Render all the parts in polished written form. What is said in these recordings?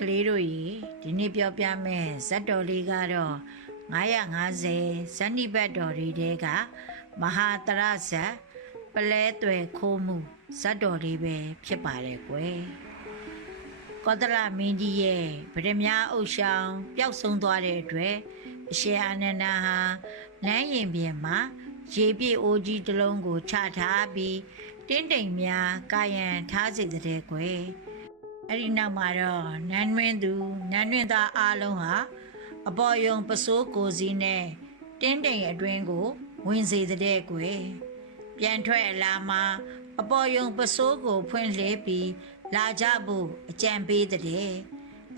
ကလေးတို့ရေဒီနေ့ပြောပြမယ်ဇတ်တော်လေးကတော့950ဇန်နိဘတ်တော်တွေတဲကမဟာတရဇတ်ပလဲသွယ်ခိုးမှုဇတ်တော်လေးပဲဖြစ်ပါတယ်ကွယ်ကောသလမင်းကြီးရဲ့ဗဒမြအုပ်ဆောင်ပျောက်ဆုံးသွားတဲ့အတွက်အရှင်အာနန္ဒာဟာလမ်းရင်ပြင်မှာရေပြည့်အိုးကြီးတစ်လုံးကိုချထားပြီးတင်းတိမ်များကာယံထားစေတဲ့ကွယ်အဲ့ဒီနောက်မှာတော့နန်းတွင်သူနန်းတွင်သားအားလုံးဟာအပေါ်ယုံပစိုးကိုစီနဲ့တင်းတိမ်အတွင်းကိုဝင်စေတဲ့ကွယ်ပြန်ထွက်အလာမှာအပေါ်ယုံပစိုးကိုဖွင့်လှစ်ပြီးလာကြဖို့အကြံပေးတဲ့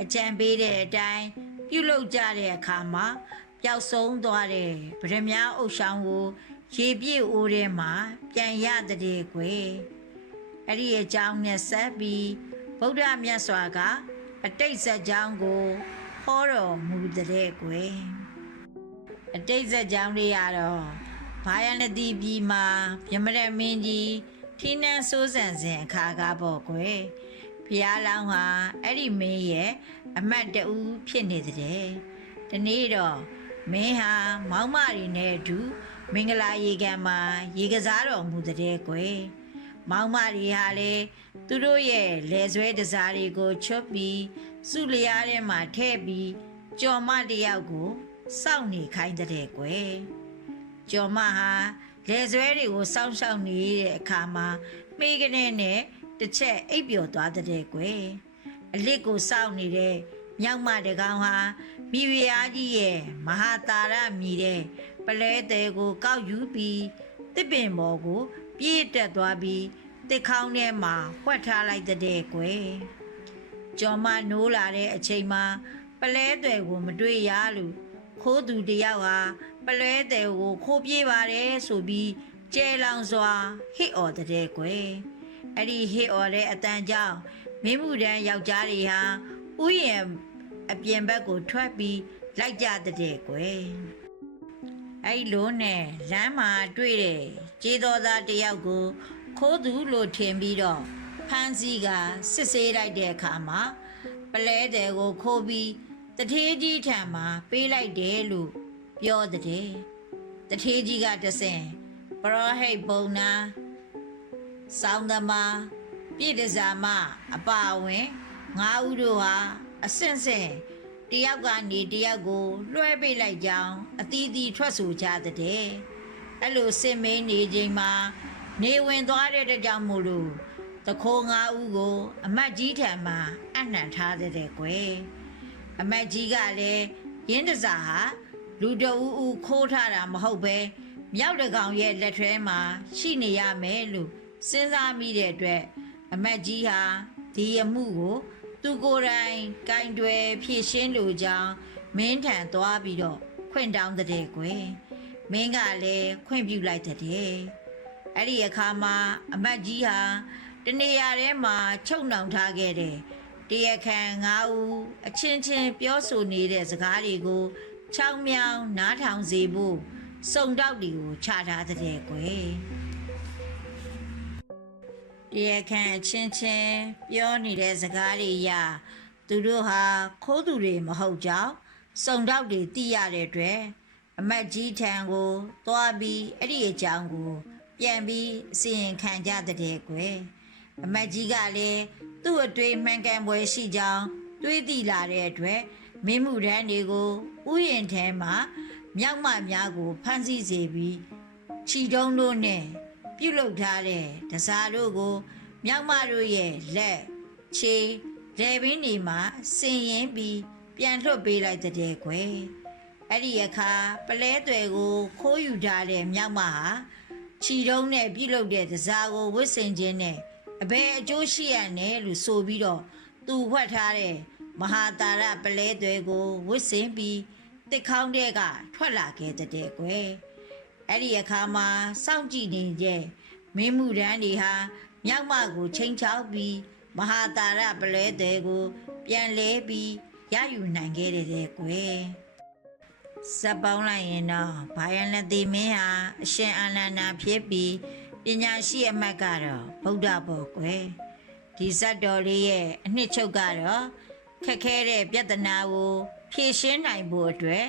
အကြံပေးတဲ့အတိုင်းပြုလုပ်ကြတဲ့အခါမှာပျောက်ဆုံးသွားတဲ့ဗဒမြအုပ်ဆောင်ကိုရေပြည့်အိုးထဲမှာပြန်ရတဲ့ကွယ်အဲ့ဒီအကြောင်းနဲ့ဆက်ပြီးဗုဒ္ဓမြတ်စွာကအတိတ်ဇာတ်ကြောင်းကိုဟောတော်မူတဲ့ကွယ်အတိတ်ဇာတ်ကြောင်းတွေကတော့ဘာယနတိပြည်မှာမြမရမင်းကြီးထီးနှန်းစိုးစံစဉ်အခါကပေါ့ကွယ်ဘုရားလောင်းဟာအဲ့ဒီမင်းရဲ့အမတ်တူဖြစ်နေတဲ့ဒီနေ့တော့မင်းဟာမောင်မရီနဲ့အတူမင်္ဂလာရေကန်မှာရေကစားတော်မူတဲ့ကွယ်မောင်မရီဟာလေသူတို့ရဲ့လယ်ဆွဲတစားတွေကိုချွတ်ပြီးစုလျားထဲမှာထည့်ပြီးကြော်မတယောက်ကိုစောင့်နေခိုင်းတဲ့ကွယ်ကျော်မဟာလယ်ဆွဲတွေကိုစောင့်ရှောက်နေတဲ့အခါမှာမိကနေနဲ့တစ်ချက်အိပ်ပျော်သွားတဲ့ကွယ်အလစ်ကိုစောင့်နေတဲ့မြောက်မတကောင်ဟာမိဖုရားကြီးရဲ့မဟာတာရမြည်တဲ့ပလဲတဲကိုကောက်ယူပြီးတစ်ပင်ပေါ်ကိုပြေးတက်သွားပြီးတစ်ခေါင်းထဲမှာဝှက်ထားလိုက်တဲ့ကွယ်ကျော်မနိုးလာတဲ့အချိန်မှာပလဲတဲကိုမတွေ့ရလို့ခိုးသူတယောက်ဟာပလဲတဲကိုခိုးပြေးပါတယ်ဆိုပြီးကျဲလောင်စွာဟစ်အော်တဲ့ကွယ်အဲ့ဒီဟစ်အော်တဲ့အတန်ကြောင့်မင်းမှုတန်းယောက်ျားတွေဟာဥယျာဉ်အပြင်ဘက်ကိုထွက်ပြီးလိုက်ကြတဲ့ကွယ်အဲ့လိုနဲ့လမ်းမှာတွေ့တဲ့ကျေးတော်သားတယောက်ကိုခိုးသူလို့ထင်ပြီးတော့ဖမ်းဆီးကစစ်ဆေးလိုက်တဲ့အခါမှာပလဲတဲ့ကိုခိုးပြီးတထေးကြီးထံမှာပေးလိုက်တယ်လို့ပြောတဲ့တထေးကြီးကတဆင်ပရောဟိတ်ဘုံနာစောင်းသမားပြည့်တစားမအပါဝင်9ဦးတို့ဟာအဆင့်ဆင့်တယောက်ကနေတယောက်ကိုလွှဲပေးလိုက်ကြောင်းအတီးတီထွက်ဆိုကြတဲ့အဲ့လိုစင်မင်းနေချိန်မှာနေဝင်သွားတဲ့ကြောင့်မို့လို့တခိုး9ဦးကိုအမတ်ကြီးထံမှာအနှံထားတဲ့ကွယ်အမတ်ကြီးကလည်းရင်းတစားဟာလူတအူးဦးခိုးထားတာမဟုတ်ပဲမြောက်တကောင်ရဲ့လက်ထဲမှာရှိနေရမယ်လို့စဉ်းစားမိတဲ့အတွက်အမတ်ကြီးဟာဒီအမှုကိုသူကိုယ်တိုင်ကင်တွယ်ဖြည့်ရှင်းလိုကြောင်းမင်းထံသွားပြီးတော့ခွင့်တောင်းတဲ့ကွယ်မင်းကလည်းခွင့်ပြုလိုက်တဲ့အဲ့ဒီအခါမှာအမတ်ကြီးဟာတနေရာထဲမှာချုပ်နှောင်ထားခဲ့တဲ့တရားခံ9ဦးအချင်းချင်းပြောဆိုနေတဲ့စကားတွေကိုချောင်းမြောင်းနားထောင်စေဖို့စုံတောက်တွေကိုချထားတဲ့ကွယ်တရားခံအချင်းချင်းပြောနေတဲ့စကားတွေအရသူတို့ဟာခိုးသူတွေမဟုတ်ကြောင်းစုံတောက်တွေသိရတဲ့အတွက်အမတ်ကြီးထံကိုသွားပြီးအဲ့ဒီအကြောင်းကိုပြန်ပြီးအစီရင်ခံကြတဲ့ကွယ်အမတ်ကြီးကလည်းသူ့အတွေ့မှန်ကန်ပွဲရှိကြောင်းတွေးသိလာတဲ့အတွက်မင်းမှုတန်းတွေကိုဥယျာဉ်ထဲမှာမြောက်မများကိုဖမ်းဆီးစေပြီးခြိတုံးတို့နဲ့ပြုတ်လုပ်ထားတဲ့တစားတို့ကိုမြောက်မတို့ရဲ့လက်ခြေလေပင်တွေမှာဆင်ရင်ပြီးပြန်လွှတ်ပေးလိုက်တဲ့ကွယ်အဲ့ဒီအခါပလဲသွယ်ကိုခိုးယူထားတဲ့မြောက်မဟာခြိတုံးနဲ့ပြုတ်လုပ်တဲ့တစားကိုဝစ်စင်ခြင်းနဲ့အဘယ်အကျိုးရှိရနဲ့လို့ဆိုပြီးတော့သူဝှက်ထားတဲ့မဟာတာရပလဲသွယ်ကိုဝစ်စင်ပြီးတစ်ခေါင်းထဲကထွက်လာခဲ့တဲ့ကွယ်အဲ့ဒီအခါမှာစောင့်ကြည့်နေတဲ့မင်းမှုတန်းတွေဟာမြောက်မကိုချိန်ချောက်ပြီးမဟာတာရပလဲတဲ့ကိုပြန်လဲပြီးရယူနိုင်ခဲ့တဲ့ကွယ်စပ်ပေါင်းလိုက်ရင်တော့ဘာယနတိမင်းဟာအရှင်အာနန္ဒာဖြစ်ပြီးပညာရှိအမတ်ကတော့ဗုဒ္ဓဘောကွယ်ဒီဇတ်တော်လေးရဲ့အနှစ်ချုပ်ကတော့ ခက်ခဲတဲ့ပြဿနာကိုဖြေရှင်းနိုင်ဖို့အတွက်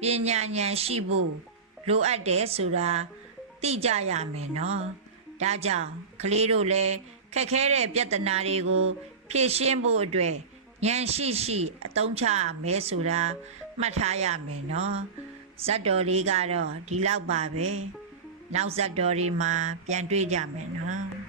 ပညာဉာဏ်ရှိဖို့လိုအပ်တယ်ဆိုတာသိကြရမယ်နော်ဒါကြောင့်ကလေးတို့လည်းခက်ခဲတဲ့ပြဿနာတွေကိုဖြေရှင်းဖို့အတွက်ဉာဏ်ရှိအသုံးချရမယ်ဆိုတာမှတ်ထားရမယ်နော်ဇတ်တော်လေးကတော့ဒီလောက်ပါပဲနောက်ဇတ်တော်တွေမှာပြန်တွေ့ကြမယ်နော်